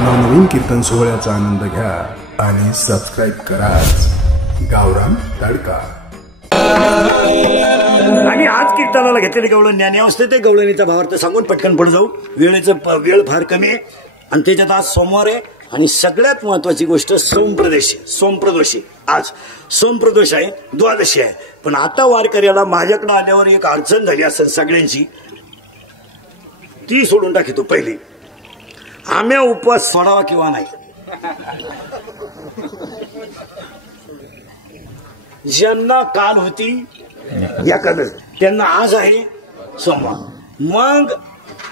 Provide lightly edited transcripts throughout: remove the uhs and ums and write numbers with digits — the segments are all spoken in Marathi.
नवनवीन कीर्तन सोहळ्याचा आनंद घ्या आणि सबस्क्राईब करा गावरान तडका। आणि आज कीर्तनाला घेतलेले गवळण ज्ञानावस्थेत गवळणीचा भावार्थ सांगून पटकन पुढे जाऊ। वेळ फार कमी आहे आणि त्याच्यात आज सोमवार आहे आणि सगळ्यात महत्वाची गोष्ट सोमप्रदोष आज सोमप्रदोष आहे, द्वादशी आहे। पण आता वारकऱ्याला माझ्याकडे आल्यावर एक अडचण झाली असेल सगळ्यांची, ती सोडून टाकी तू पहिली। आम्या उपवास सोडावा किंवा नाही, ज्यांना काल होती एकादश त्यांना आज आहे सोमवार, मग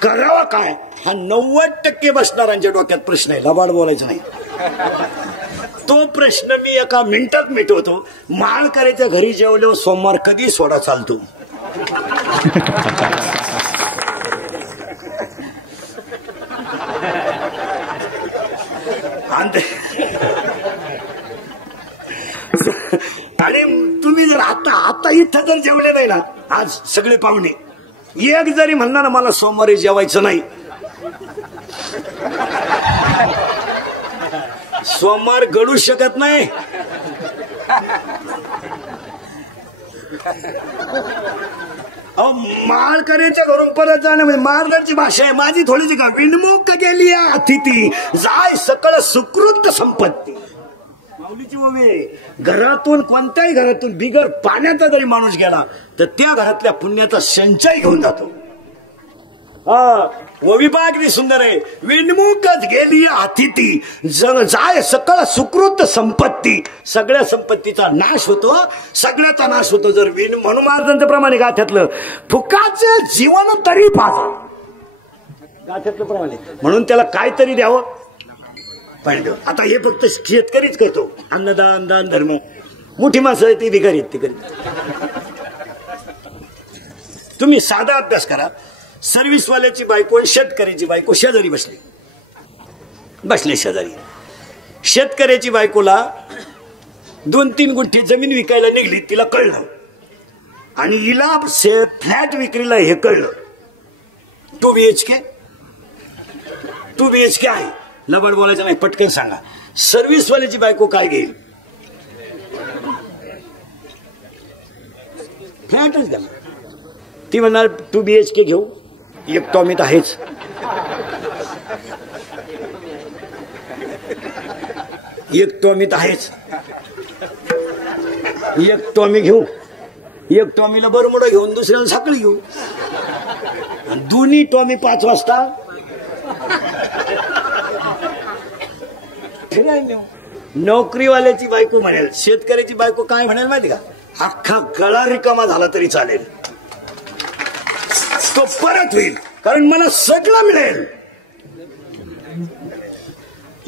करावा काय हा 90% बसणाऱ्यांच्या डोक्यात प्रश्न आहे। लबाड बोलायचं नाही, तो प्रश्न मी एका मिनिटात मिटवतो। माळकऱ्याच्या घरी जेवल्यावर सोमवार कधी सोडा चालतो? आणि तुम्ही जर आता इथं जर जेवले नाही ना, आज सगळे पाहुणे एक जरी म्हणणार ना मला सोमवारी जेवायचं नाही, सोमवार घडू शकत नाही। माळकऱ्याच्या घरून परत जाणं म्हणजे मारदारची भाषा आहे माझी थोडीशी का विनमुख गेली अतिथी जाय सकळ सुकृत संपत्ती। माऊलीची ओवी, घरातून कोणत्याही घरातून बिगर पाण्याचा जरी माणूस गेला तर त्या घरातल्या पुण्याचा संचय घेऊन जातो। ओवी अगदी सुंदर आहे। विनमुखच गेली अतिथी जाय सकळ सुकृत संपत्ती, सगळ्या संपत्तीचा नाश होतो, सगळ्याचा नाश होतो जर म्हणून महाराजांच्या प्रमाणे गाथ्यातलं फुकाचं जीवन तरी पाजा, गाथ्यातलं प्रमाणे म्हणून त्याला काहीतरी द्यावं पाहिजे। आता हे फक्त शेतकरीच करतो, अन्नदान दान धर्म, मोठी माणसं ती भिकारी ती करीत। तुम्ही साधा अभ्यास करा, सर्व्हिसवाल्याची बायको आणि शेतकऱ्याची बायको शेजारी बसले शेजारी। शेतकऱ्याची बायकोला 2-3 गुंठे जमीन विकायला निघली, तिला कळलं आणि हिला फ्लॅट विक्रीला हे कळलं 2 BHK आहे। लबड बोलायचं नाही, पटकन सांगा सर्व्हिसवाल्याची बायको काय घेईल? फ्लॅटच द्या। ती म्हणणार 2 BHK घेऊ, एक टॉमीत आहेच, एक टॉमी घेऊ, एक टॉमीला बरमुडं घेऊन दुसऱ्याला साखळी घेऊ, आणि दोन्ही टॉमी 5 वाजता नोकरीवाल्याची बायको म्हणेल, शेतकऱ्याची बायको काय म्हणेल माहिती का? अख्खा गळा रिकामा झाला तरी चालेल, तो परत होईल कारण मला सगळं मिळेल।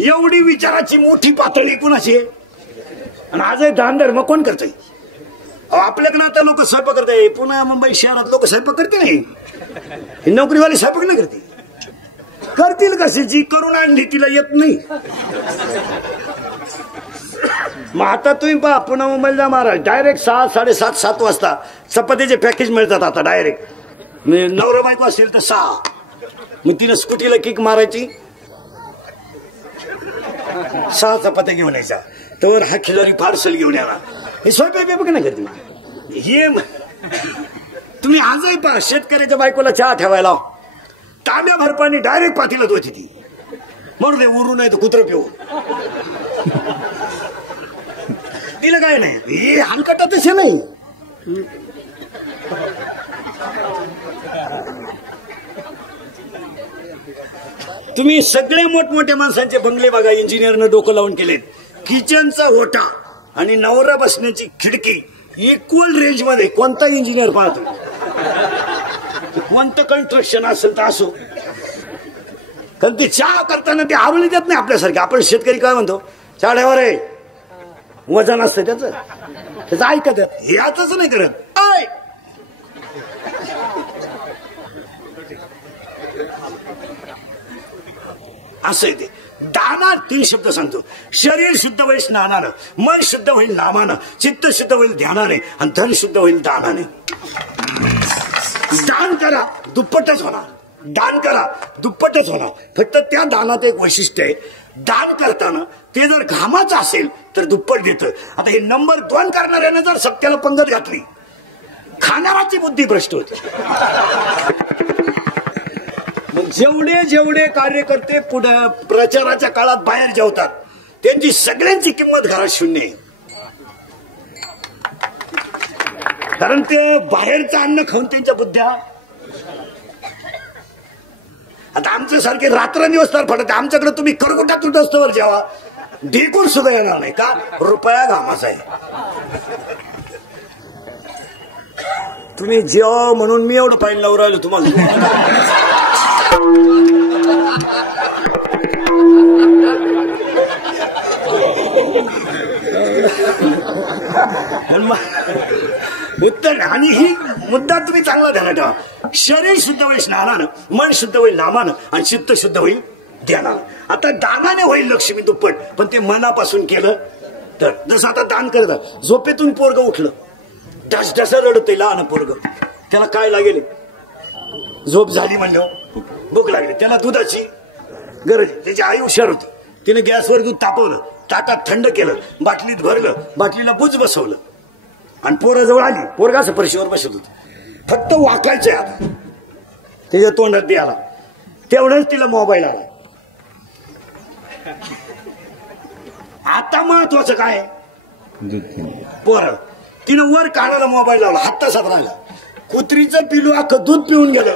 एवढी विचाराची मोठी पातळी कुणाची आहे? आणि आजही दान धर्म कोण करतोय? आपल्याकडे आता लोक स्वयंपाक करताय, पुन्हा मुंबई शहरात लोक स्वयंपाक करते नाही, नोकरीवाले स्वयंपाक नाही करते, करतील कशी? जी करून आणली तिला येत नाही। मग आता तुम्ही पहा, पुन्हा मुंबईला महाराज डायरेक्ट 6, 7:30, 7 वाजता चपातीचे पॅकेज मिळतात आता डायरेक्ट। नवरा बायको असेल तर 6, मग तिला स्कूटीला किक मारायची, 6 चपात्या घेऊन यायच्या, तर हा खिलारी पार्सल घेऊन यावा, हे स्वयंपाक नाही करते। हे तुम्ही आजही पहा, शेतकऱ्याच्या बायकोला चहा ठेवायला तांब्या भर पाणी डायरेक्ट पातीला धुवायची ती, मरू दे उरू नाही तर कुत्र पिऊ, तिला काय नाही, हे हलकटा तसे नाही। तुम्ही सगळे मोठमोठ्या माणसांचे बंगले बघा, इंजिनियरनं डोकं लावून केलेत, किचनचा ओटा आणि नवरा बसण्याची खिडकी इक्वल रेंज मध्ये कोणता इंजिनियर पाहतो? कोणतं कन्स्ट्रक्शन असेल तर असो, कारण ते चहा करताना ते आवळी देत नाही आपल्यासारखे। आपण शेतकरी काय म्हणतो, चहा ठेवा रे, वजन असतं त्याचं ऐकत, याच नाही करत। असं आहे ते। दाना 3 शब्द सांगतो, शरीर शुद्ध होईल स्नानानं, मन शुद्ध होईल नामानं, चित्त शुद्ध होईल ध्यानाने आणि धन शुद्ध होईल दानाने। दान करा, दुप्पटच होणार। दान करा दुप्पटच होणार. फक्त त्या दानात एक वैशिष्ट्य आहे, दान करताना ते जर घामाचं असेल तर दुप्पट देतं. आता हे नंबर 2 करणाऱ्यानं जर सत्याला पंगत घातली, खाणाराची बुद्धी भ्रष्ट होते. जेवढे जेवढे कार्यकर्ते पुढे प्रचाराच्या काळात बाहेर जेवतात त्यांची सगळ्यांची किंमत घरात शून्य आहे. कारण ते बाहेरचं अन्न खाऊन त्यांच्या बुद्ध्या. आता आमच्या सारखे रात्रंदिवस तर फटत आमच्याकडे तुम्ही करगुटा तुटस्तवर जेव्हा ढेकून सुद्धा येणार नाही का, रुपया घामाचा आहे. तुम्ही जेव्हा म्हणून मी एवढं पाहिलं लावून राहिलो तुम्हाला. उत्तर आणि ही मुद्दा तुम्ही चांगला ध्यानात ठेवा. शरीर शुद्ध होईल स्नानानं, मन शुद्ध होईल नामानं आणि चित्त शुद्ध होईल ध्यानानं. आता दानाने होईल लक्ष्मी दुप्पट, पण ते मनापासून केलं तर. जसं आता दान करतात, झोपेतून पोरग उठलं, ढस ढस रडतंय लहान पोरग, त्याला काय लागेल, झोप झाली म्हणलं भूक लागली, त्याला दुधाची गरज. त्याची आई हुशार होती, तिने गॅसवर दूध तापवलं, ताटात थंड केलं, बाटलीत भरलं, बाटलीला बुज बसवलं आणि पोराजवळ आली. पोरगा असं फरशीवर बसत होत, फक्त वाकायचंय आता, त्याच्या तोंडात बी आला. तेवढंच तिला मोबाईल आला. आता महत्वाचं काय, पोर तिनं वर कानाला मोबाईल लावला, हात तसाच राहिला. कुत्रीचं पिलू अख्खं दूध पिऊन गेलं.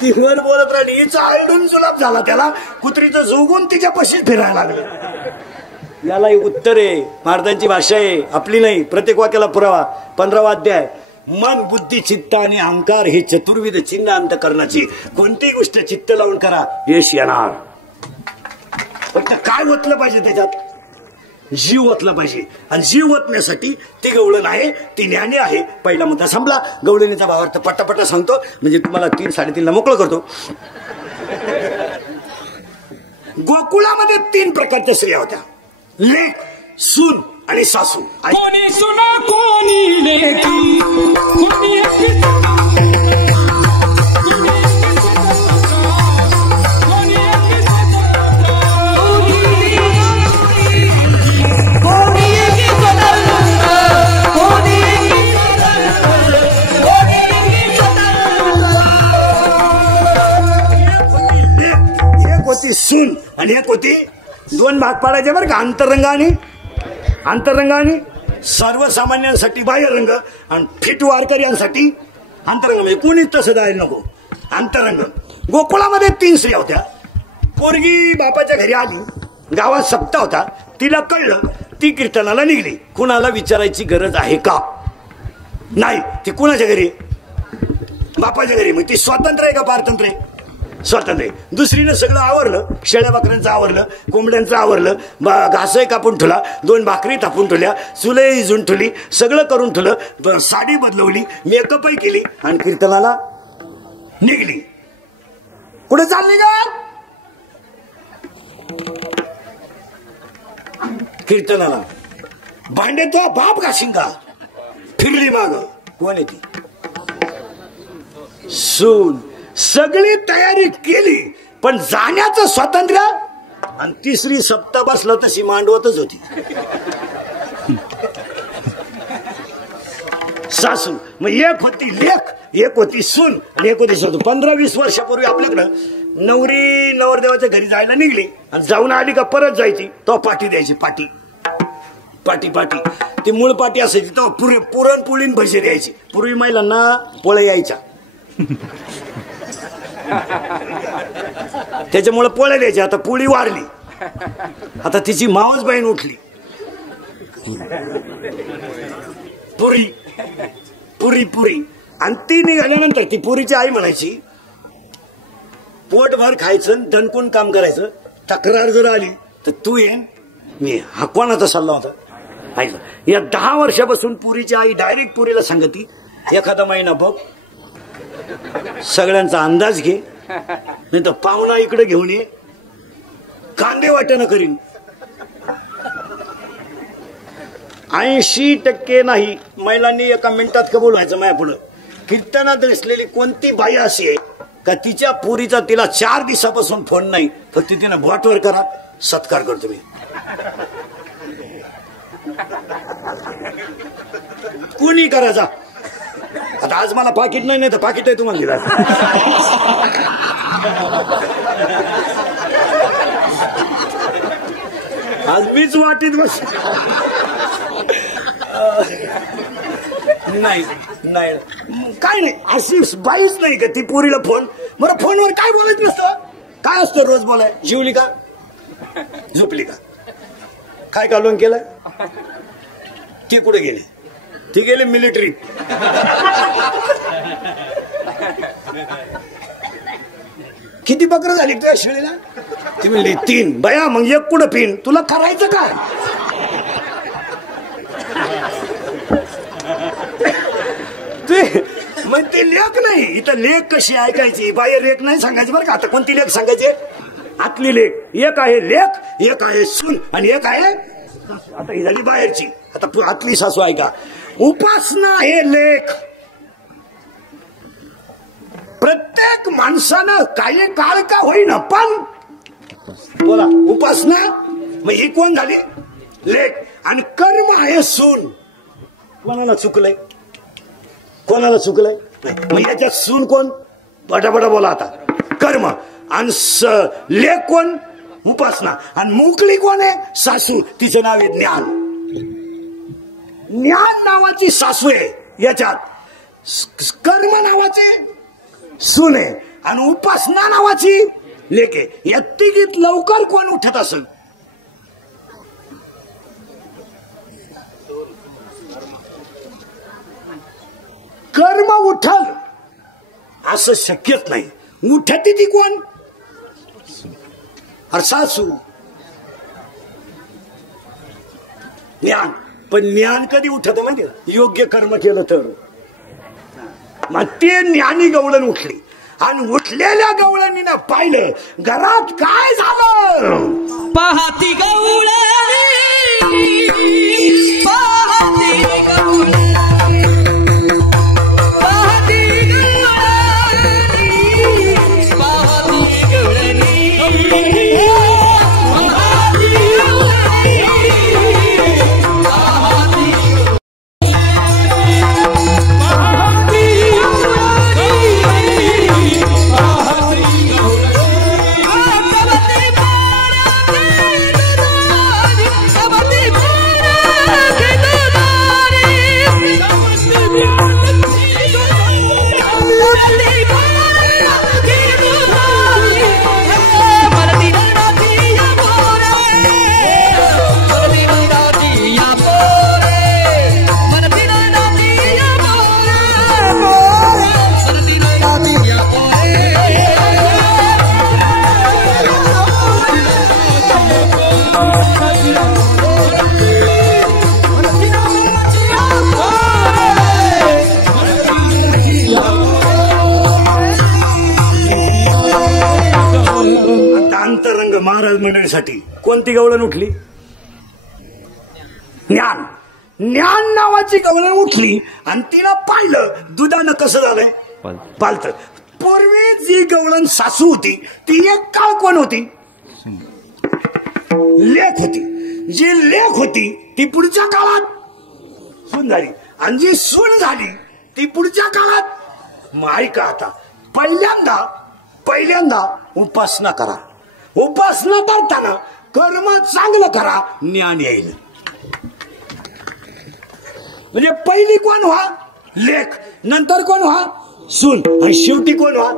ती वर बोलत राहिली, हिचा आलडून जुलाब झाला त्याला. कुत्रीचं जोगून तिच्या पशीच फिरायला लागलं. याला उत्तर आहे, महाराजांची भाषा आहे, आपली नाही. प्रत्येक वाक्याला पुरावा. 15वा अध्याय. मन बुद्धी चित्त आणि अहंकार हे चतुर्विध चिन्ह अंतःकरणाची. कोणतीही गोष्ट चित्त लावून करा, यश येणार. फक्त काय ओतलं पाहिजे त्याच्यात, जीव ओतला पाहिजे. आणि जीव ओतण्यासाठी ते गवळण आहे, ती ज्ञानी आहे. पहिला मुद्दा संपला. गवळणीचा भावार्थ पटापटा सांगतो, म्हणजे तुम्हाला 3-3:30ला मोकळं करतो. गोकुळामध्ये 3 प्रकारच्या स्त्रिया होत्या, लेक, सून आणि सासू. कोणी सुना कोणी लेकी, कोणी सून आणि एक होती. 2 भाग पाडायचे बरं का, अंतरंग आणि सर्वसामान्यांसाठी बाह्यरंग आणि फिट वारकऱ्यांसाठी अंतरंग. म्हणजे कोणीच तसं जायला नको, अंतरंग. गोकुळामध्ये 3 स्त्रिया होत्या. पोरगी बापाच्या घरी आली, गावात सप्ताह होता, तिला कळलं, ती कीर्तनाला निघली. कुणाला विचारायची गरज आहे का, नाही. ती कुणाच्या घरी, बापाच्या घरी. मग ती स्वतंत्र आहे का पारतंत्र्य आहे, स्वतंत्र आहे. दुसरीनं सगळं आवरलं, शेळ्या बकऱ्यांचं आवरलं, कोंबड्यांचं आवरलं, घासही कापून ठेवला, 2 भाकरी तापून ठेवल्या, चुलही इजून ठेवली, सगळं करून ठेवलं, साडी बदलवली, मेकअपही केली आणि कीर्तनाला निघली. कुठे चालली का, कीर्तनाला. भांडे तो बाप घासीन का, फिरली माग. कोण आहे ती, सून. सगळी तयारी केली, पण जाण्याचं स्वातंत्र्य. आणि तिसरी सप्ताह बसलं तशी मांडवतच होती सासू. मग एक होती लेक, एक होती सून आणि एक होती सासू. 15-20 वर्षापूर्वी आपल्याकडं नवरी नवरदेवाच्या घरी जायला निघली आणि जाऊन आली का परत जायची, तो पाठी द्यायची. पाठी पाठी पाठी ती मूळ पाठी असायची. तो पुरणपोळीन पैसे द्यायची. पूर्वी महिलांना पोळ्या यायच्या, त्याच्यामुळे पोळ्या द्यायची. आता पोळी वाढली, आता तिची मावस बहीण उठली, पुरी पुरी पुरी. आणि ती निघाल्यानंतर ती पुरीची आई म्हणायची, पोटभर खायचं, दणकून काम करायचं. तक्रार जर आली तर तू ये, मी. हा कोणाचा सल्ला होता ऐकलं. या 10 वर्षापासून पुरीची आई डायरेक्ट पुरीला सांगती, एखादा महिना बघ, सगळ्यांचा अंदाज घे, नाही तर पाहुणा इकडे घेऊन ये, कांदे वाटणं करीन. 80% नाही महिलांनी एका मिनिटात कबूल व्हायचं माझ्या पुढं. कीर्तनात असलेली कोणती बाई अशी आहे का तिच्या पोरीचा तिला 4 दिवसापासून फोन नाही, फक्त तिने बोटवर करा सत्कार करतो मी. कोणी करायचा. आता आज मला पाकिट नाही तर पाकिट आहे तुम्हाला दिला. आज मीच वाटीत बस. नाही नाही काय नाही, अशी बाईच नाही का ती पोरीला फोन. बरं फोनवर काय बोलायचं नसतं. काय असतं रोज बोलाय. जेवली का, झोपली का, काय कालवण केलं, ती कुठे गेली, ती गेली मिलिटरीत. किती बकरं झाली तुझ्या शेळीला. ती म्हणली 3. बया मग 1 कुठं पिन, तुला करायचं काय. मग ते लेख नाही इथं. लेख कशी ऐकायची, बाहेर लेख नाही सांगायची बरं का. आता कोणती लेख सांगायची. आतली लेख. एक आहे लेख, एक आहे सून आणि एक आहे आता ही झाली बाहेरची. आता आतली सासू ऐका. उपासना हे लेख. प्रत्येक माणसानं काही काळ का होईना पण बोला उपासना. मग ही कोण झाली लेख आणि कर्म आहे सून. कोणाला चुकलंय, कोणाला चुकलंय. मग याच्यात सून कोण, बटाबटा बोला आता. कर्म आणि लेख कोण, उपासना. आणि मोकळी कोण आहे, सासू. तिचं नाव आहे ज्ञान. ज्ञान नावाची सासू आहे याच्यात. कर्म नावाचे सून आहे आणि उपासना नावाची लेख आहे. या तिघीत लवकर कोण उठत असेल. कर्म उठल असं शक्यच नाही. उठती ती कोण, अरे सासू. ज्ञान. पण ज्ञान कधी उठत माहिती, योग्य कर्म केलं तर. मग ते ज्ञानी गवळण उठली आणि उठलेल्या गवळणीनं पाहिलं घरात काय झालं. पाहती गवळणी, पाहती गवळणी, पाहती गवळणी, पाहती गवळणी. महाराज मंडळीसाठी कोणती गवळण उठली, ज्ञान. ज्ञान नावाची गवळण उठली आणि तिला पाहिलं दुधानं कसं झालंय पालत. पूर्वी जी गवळण सासू होती ती एक काळ कोण होती, लेख होती. जी लेख होती ती पुढच्या काळात सून झाली आणि जी सून झाली ती पुढच्या काळात. मग ऐका आता, पहिल्यांदा उपासना करा. उपासना करताना कर्म चांगलं करा, ज्ञान येईल. म्हणजे पहिली कोण व्हा, लेख. नंतर कोण व्हा, सून. आणि शेवटी कोण व्हा.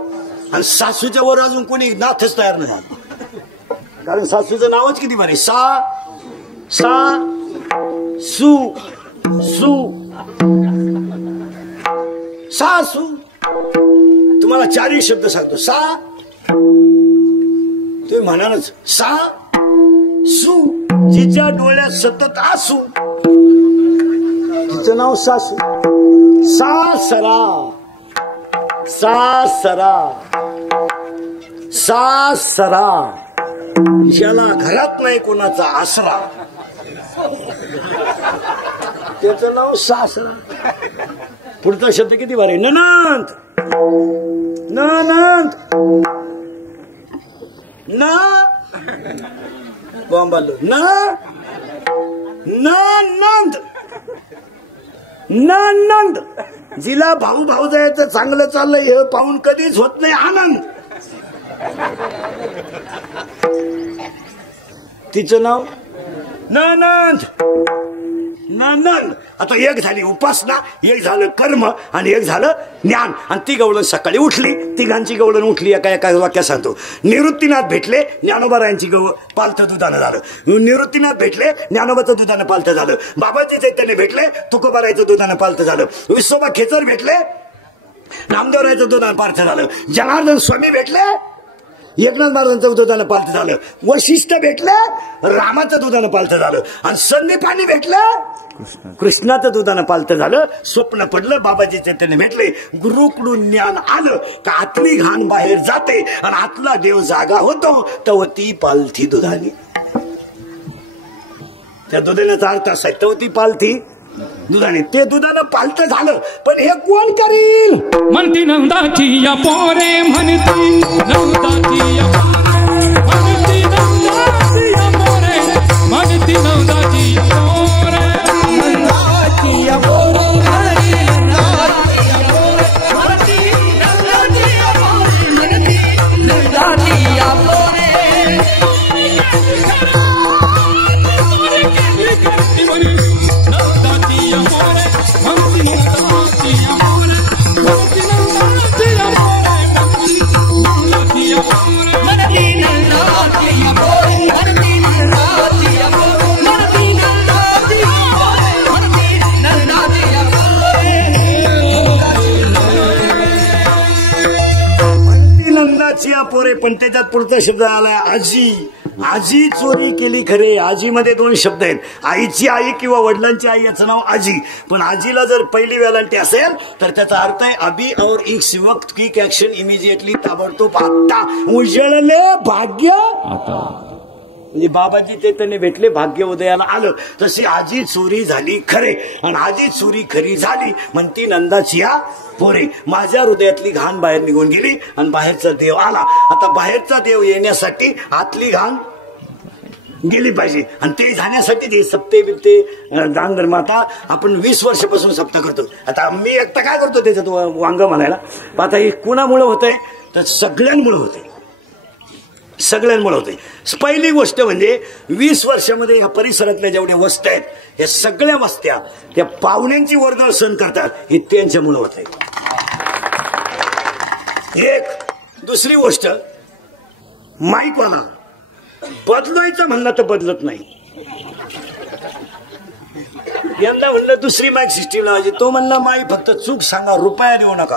आणि सासूच्या वर अजून कोणी नाथच तयार नाही झालं. कारण सासूचं नावच किती बरे. सा सू सू सासू. तुम्हाला 4 शब्द सांगतो. सा तुम्ही म्हणालच सा सू. जिच्या डोळ्यात सतत आसू तिचं नाव सासू. सासरा सासरा सासरा. ज्याला घरात नाही कोणाचा आसरा. त्याचं नाव सासरा. पुढचा शब्द किती भारी. ननंद. ननंद ना बॉम्बालो ना नंद. नंद जिला भाऊ भाऊ जायचं चांगलं चाललंय हे पाहून कधीच होत नाही आनंद. तिचं नाव ननंद. ननंद. आता एक झाली उपासना, एक झालं कर्म आणि एक झालं ज्ञान. आणि ती गवळण सकाळी उठली. तिघांची गवळण उठली. एका वाक्यात सांगतो. निवृत्तीनाथ भेटले, ज्ञानोबारायांची पालथं दुधानं झालं. निवृत्तीनाथ भेटले, ज्ञानोबाचं दुधानं पालथं झालं. बाबाजी चैतन्य भेटले, तुकोबारायचं दुधानं पालथं झालं. विश्वोबा खेचर भेटले, नामदेवरायचं दुधानं पालथं झालं. जनार्दन स्वामी भेटले, एकनाथ महाराजांचं दुधानं पालथं झालं. वशिष्ठ भेटलं, रामाचं दुधानं पालथं झालं. आणि संदीपानी भेटलं, कृष्णाचं दुधानं पालथं झालं. स्वप्न पडलं, बाबाजी चैतन्य भेटले. गुरुकडून ज्ञान आलं का आतली घाण बाहेर जाते आणि आतला देव जागा होतो. तर ती पालथी दुधानी. त्या दुधाचा अर्थ असा आहे, ती पालथी दुधाने. ते दुधानं पालथं झालं. पण हे कोण करील. म्हणती नंदाची या पोरे, म्हणती नंदाची या पोरे, म्हणती नंदाची या पोरे, म्हणती नंदाची या पोरे, नंदाची या पोरे, नंदाची या पोरे, म्हणती नंदाची या पोरे, म्हणती नंदाची या पोरे. पोरे. पण त्याच्यात पुढचा शब्द आलाय आजी. आजी चोरी केली खरे. आजी मध्ये दोन शब्द आहेत. आईची आई किंवा वडिलांची आई याचं नाव आजी. पण आजीला जर पहिली वेलांटी असेल तर त्याचा अर्थ आहे अभी और एक वक्त क्विक ऍक्शन इमिजिएटली, ताबडतोब आत्ता. उजळले भाग्य. म्हणजे बाबाजी चैतन्य भेटले, भाग्य उदयाला आलं. तशी आजी चोरी झाली खरे. आणि आजी चोरी खरी झाली म्हणती नंदाची या पोरे. माझ्या हृदयातली घाण बाहेर निघून गेली आणि बाहेरचा देव आला. आता बाहेरचा देव येण्यासाठी आतली घाण गेली पाहिजे. आणि ते जाण्यासाठी ते सप्ते बिप्ते दान धर्म आता आपण 20 वर्षापासून सप्ताह करतो. आता मी एकटा काय करतो त्याच्यात वांग म्हणायला. आता हे कुणामुळे होतंय तर सगळ्यांमुळे होतंय. सगळ्यांमुळे होते. पहिली गोष्ट म्हणजे 20 वर्षामध्ये ह्या परिसरातल्या जेवढ्या वस्त्या आहेत, या सगळ्या वस्त्या त्या पाहुण्यांची वर्दळ सहन करतात. हे त्यांच्यामुळे होत आहे. एक दुसरी गोष्ट, माईकवाला बदलायचं म्हणलं तर बदलत नाही. यंदा म्हणलं दुसरी माईक सिस्टीम लावायची. तो म्हणला माई फक्त चूक सांगा, रुपया देऊ नका.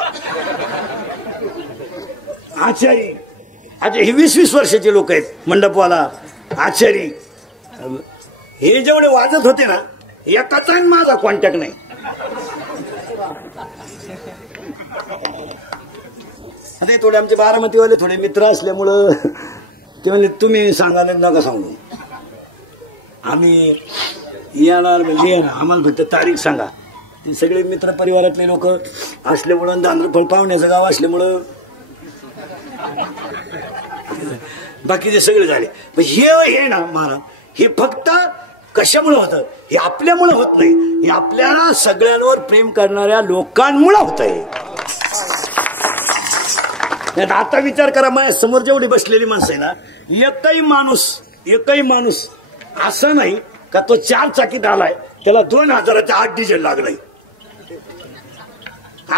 आचारी आता हे 20-20 वर्षाचे लोक आहेत. मंडपवाला, आचारी, हे जेवढे वाजत होते ना, एकाचा माझा कॉन्टॅक्ट नाही. आता थोडे आमचे बारामतीवाले थोडे मित्र असल्यामुळं ते म्हणले तुम्ही सांगायला नका सांगू, आम्ही येणार म्हणजे येणार, आम्हाला फक्त तारीख सांगा. ते सगळे मित्र परिवारातले लोक असल्यामुळं, दानरफळ पाहुण्याचं गाव असल्यामुळं बाकीचे सगळे झाले. पण हे ना महाराज, हे फक्त कशामुळे होतं? हे आपल्यामुळे होत नाही. हे आपल्याला सगळ्यांवर प्रेम करणाऱ्या लोकांमुळे होत आहे. आता विचार करा, माझ्या समोर जेवढी बसलेली माणसं आहे ना, एकही माणूस असा नाही का तो 4 चाकीत आलाय त्याला 2000चे 8 डिझेल लागलाय,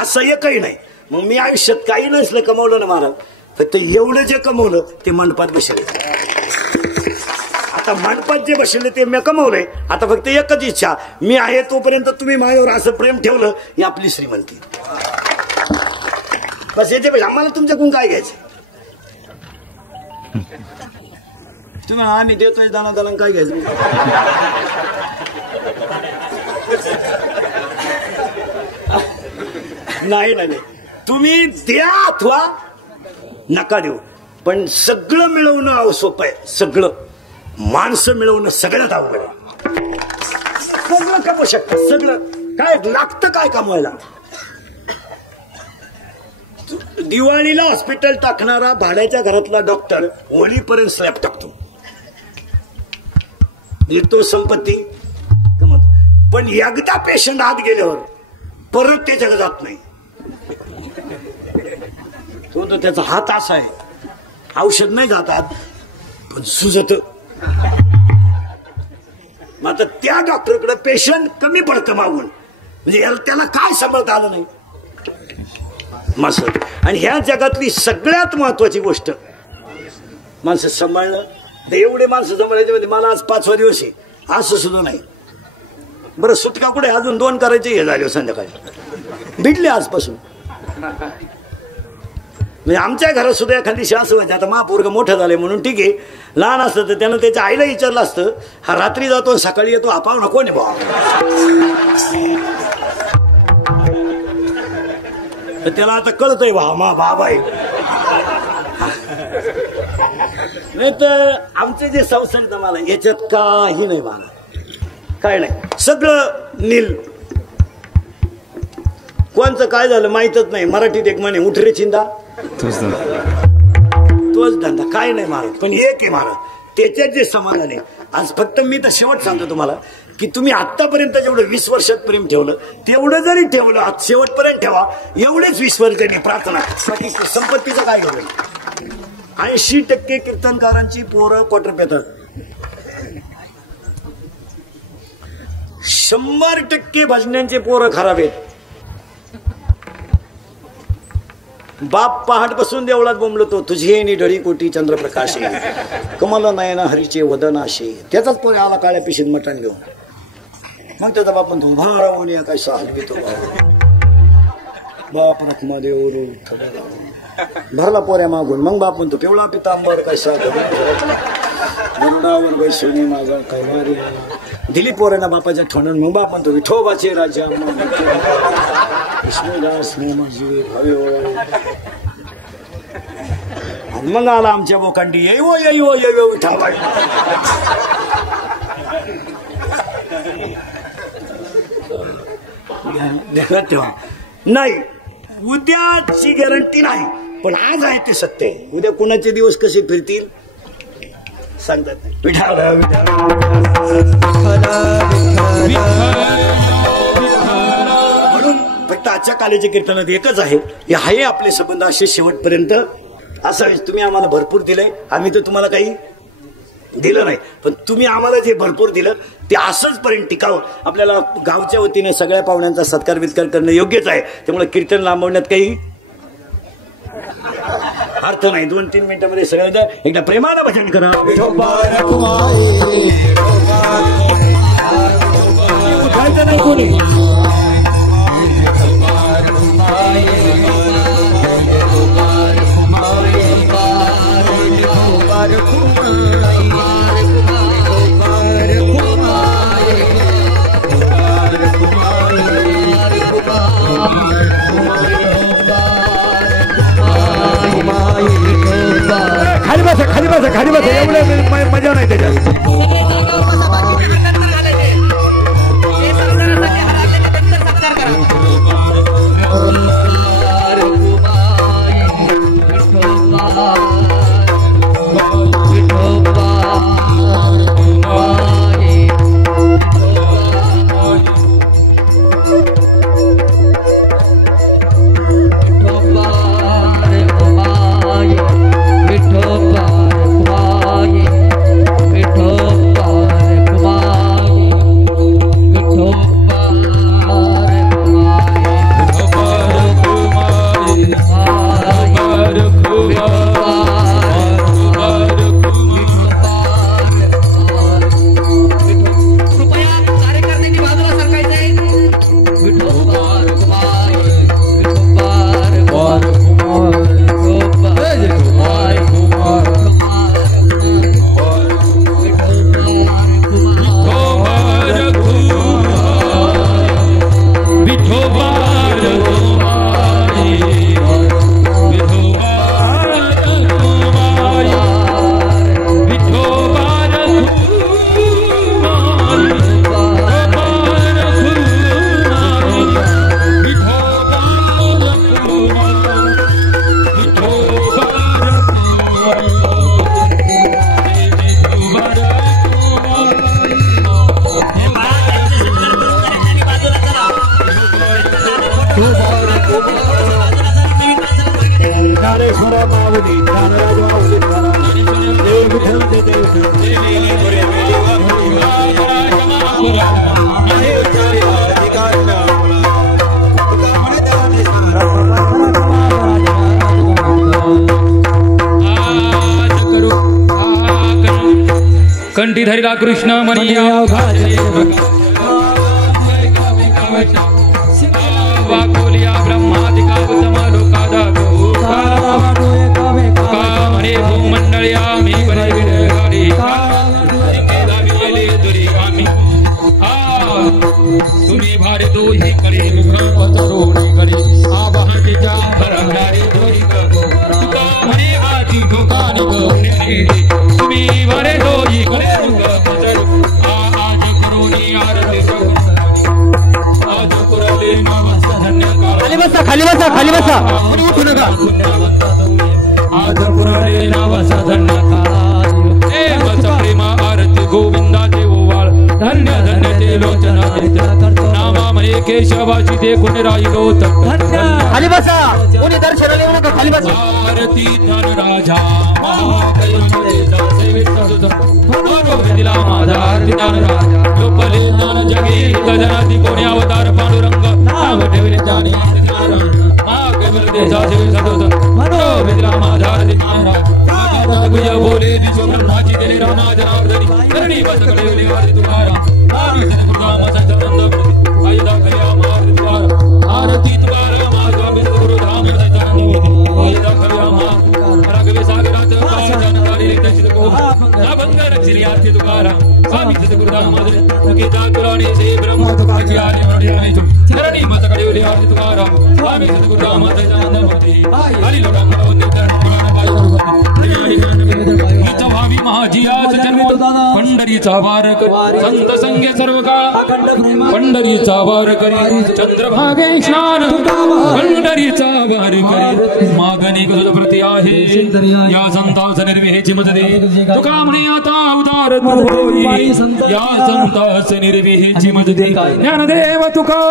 असं एकही नाही. मग मी आयुष्यात काही नसलं कमवलं ना महाराज, फक्त एवढं जे कमवलं ते मंडपात बसले. आता मंडपात जे बसले ते मी कमवलंय. आता फक्त एकच इच्छा, मी आहे तोपर्यंत तुम्ही माझ्यावर असं प्रेम ठेवलं, ही आपली श्रीमंती. बस याच्यापेक्षा आम्हाला तुमच्याकडून काय घ्यायचं? तुम्ही आम्ही देतोय दाना दाना, काय घ्यायचं? नाही नाही, तुम्ही द्या अथवा नका देऊ, पण सगळं मिळवणं सोपं आहे. सगळं माणसं मिळवणं सगळ्यात अवघड आहे. सगळं कमवू शकतात. सगळं काय लागतं काय कमवायला. दिवाळीला हॉस्पिटल टाकणारा भाड्याच्या घरातला डॉक्टर होळीपर्यंत स्लॅब टाकतो. तो संपत्ती कमवतो. पण एकदा पेशंट आत गेल्यावर परत त्याच्याकडे जात नाही. तो त्याचा हात असा आहे, औषध नाही जातात पण सुजत. मात्र त्या डॉक्टरकडे पेशंट कमी पडतं मागून, म्हणजे त्याला काय सांभाळता आलं नाही माणसं. आणि ह्या जगातली सगळ्यात महत्वाची गोष्ट माणसं सांभाळणं. तर एवढे माणसं सांभाळायचे म्हणजे मला आज 5वा दिवस आहे असं सुद्धा नाही. बरं सुटका कुठे अजून 2 करायचे हे झाले संध्याकाळी भिडले आजपासून. म्हणजे आमच्या घरात सुद्धा एखादी शास व्हायची. आता महापोरग मोठं झालंय म्हणून ठीक आहे, लहान असतं तर त्यानं त्याच्या आईला विचारलं असतं हा रात्री जातो सकाळी येतो हा पाहुणा कोण आहे भाऊ. तर त्याला आता कळतंय भाऊ मा बाबा आहे. नाही तर आमचे जे संसार मला याच्यात काही नाही मला काय नाही, सगळं नील. कोणचं काय झालं माहीतच नाही. मराठीत एक म्हणे उठरे चिंदा तोच धंदा. काय नाही महाराज, पण एक आहे महाराज त्याच्यात जे समाधान आहे. आज फक्त मी तर शेवट सांगतो तुम्हाला की तुम्ही आतापर्यंत जेवढं 20 वर्षात प्रेम ठेवलं तेवढं जरी ठेवलं आज शेवटपर्यंत ठेवा. एवढेच 20 वर्ष प्रार्थना. बाकी संपत्तीचं काय घेऊन. 80% कीर्तनकारांची पोरं क्वार्टर पेतात. 100% भजन्यांचे पोरं खराब आहेत. बाप पहाट बसून देवळात बोंबलतो तुझे निढळी कोटी चंद्रप्रकाशे कमल नयना हरीचे वदनाशे. त्याचाच पोरे आला काळ्या पिशीत मटण घेऊन. मग त्याचा बाप म्हणतो महारावण्या काय हलवितो बाप रखमादेव भरला पोऱ्या मागून. मग बाप म्हणतो पिवळा पितांबर काय वृंदावन वैष्णी माझा काय मारे दिली पोऱ्यांना बापाच्या ठोणून. मग बाप म्हणतो विठोबाचे राजा विष्णुदास माझी भावे. आणि मग आला आमच्या बोकांडी येवो येवो येवो विठाबाई. ठेवा नाही उद्याची गॅरंटी नाही, पण आज आहे ते सत्य आहे. उद्या कुणाचे दिवस कसे फिरतील सांगतात नाही. म्हणून फक्त आजच्या कालेच्या कीर्तनात एकच आहे, हे आहे आपले संबंध असे शेवटपर्यंत असावेच. तुम्ही आम्हाला भरपूर दिलंय, आम्ही तर तुम्हाला काही दिलं नाही, पण तुम्ही आम्हाला जे भरपूर दिलं ते असंच पर्यंत टिकावं. आपल्याला गावच्या वतीने सगळ्या पाहुण्यांचा सत्कार वित्कार करणं योग्यच आहे. त्यामुळे कीर्तन लांबवण्यात काही अर्थ नाही. 2-3 मिनिटांमध्ये सगळं एकदा प्रेमाला भजन करा. नाही कोणी खाली बसा एवढं मजा नाही त्याच्यात. कंठी धरिला कृष्ण मनिया वाकोलिया ब्रह्मादिका उत्तम लोकादा मने भूमंडळ्या मी बरे विडगाडी तुम्ही भारी दोही करी तरुणी करी आबाहतीच्या भरणारी दोही मने आधी दुकानी तुम्ही बरे दोही करे आज करुणी आरती आज कुरले खाली बसा उठू नका आज कुरले नावाचा धन्य काळा प्रेमा आरती गोविंदाचे ओवाळ धन्य धन्य ते लोचना नामा मये केशवाची ते कोणी राहिलो खाली बसा कोणी दर्शनाला येऊ नका खाली बसा आरती धन राजा माझा आरती धन राजा लोपले धन जगी गजनाती कोणी अवतार पांडुरंग नाव ठेवले जाणे देशा सेवे सतत मनो विद्रा माझा आरती धन राजा बोले विश्व ब्रह्माची दिले रामा जनार्दनी करणी बस कडे आरती तुकारा आरती तुकारा माझा विष्णु धाम राघवे सागरात जानकारी दर्शित को बंदर श्री आरती तुकारा स्वामी सद्गुरुदाम गीता पुराणी से ब्रह्म तुकाची आरती करणी बस कडे आरती तुकारा स्वामी सद्गुरुदाम हरी लोकांना भावी महाजियाच जन्म पंढरीचा वार करी संत संगे सर्व काळ पंढरीचा वार करी चंद्रभागे स्नान पंढरीचा वार करी मागणी प्रति आहे या संतास निर्विहेची मजदे तुका म्हणे आता उदार होई या संतास निर्विहेची मजदे ज्ञानदेव तुका